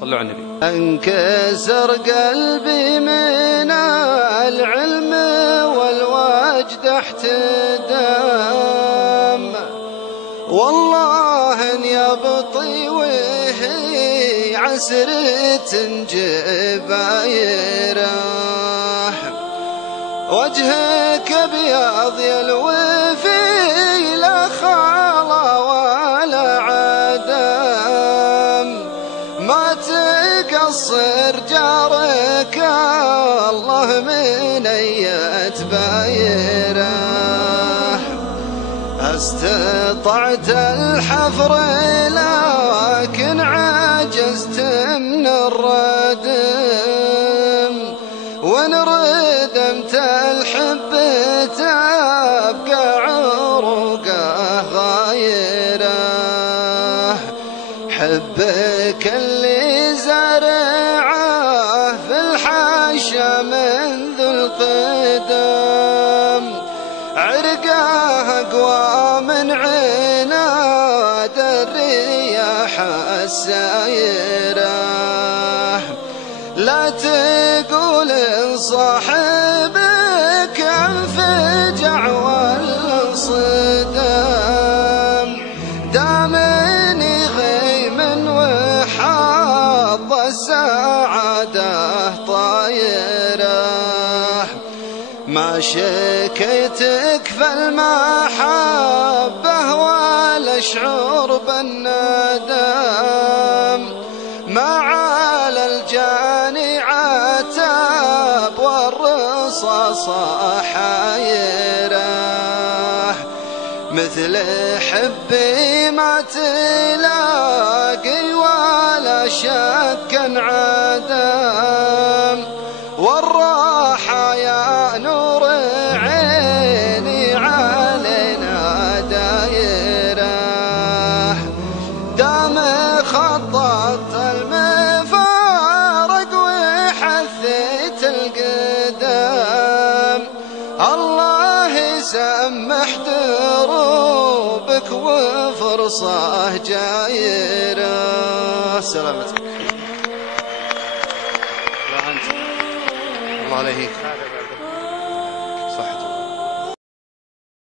صلوا على النبي. انكسر قلبي من العلم والوجد احتدام، والله ان يبطي وهي عسرة جبايره، وجهك ابيض يلوفي لا خلا ولا عدم، ما تقصر جارك الله من اية بايره، استطعت الحفر لكن عجزت من الردم، وان ردمت الحب تبقى عروقه غايره، حبك اللي زرعه في الحاشا منذ القدم، عرقه اقوى من عناد الرياح السايره، لا تقول صاحبك انفجع والصدام، دامني غيم وحظ السعاده طايره، ما شكيتك فالمحبه ولا شعور بالندم، ما على الجاني عتاب والرصاص حايره، مثل حبي ما تلاقي ولا شك انعدم، والراحة يا نور عيني علينا دايره، دام خططت المفارق وحثيت القدام، الله يسمح دروبك وفرصة جايره. سلامتك. الله عليك.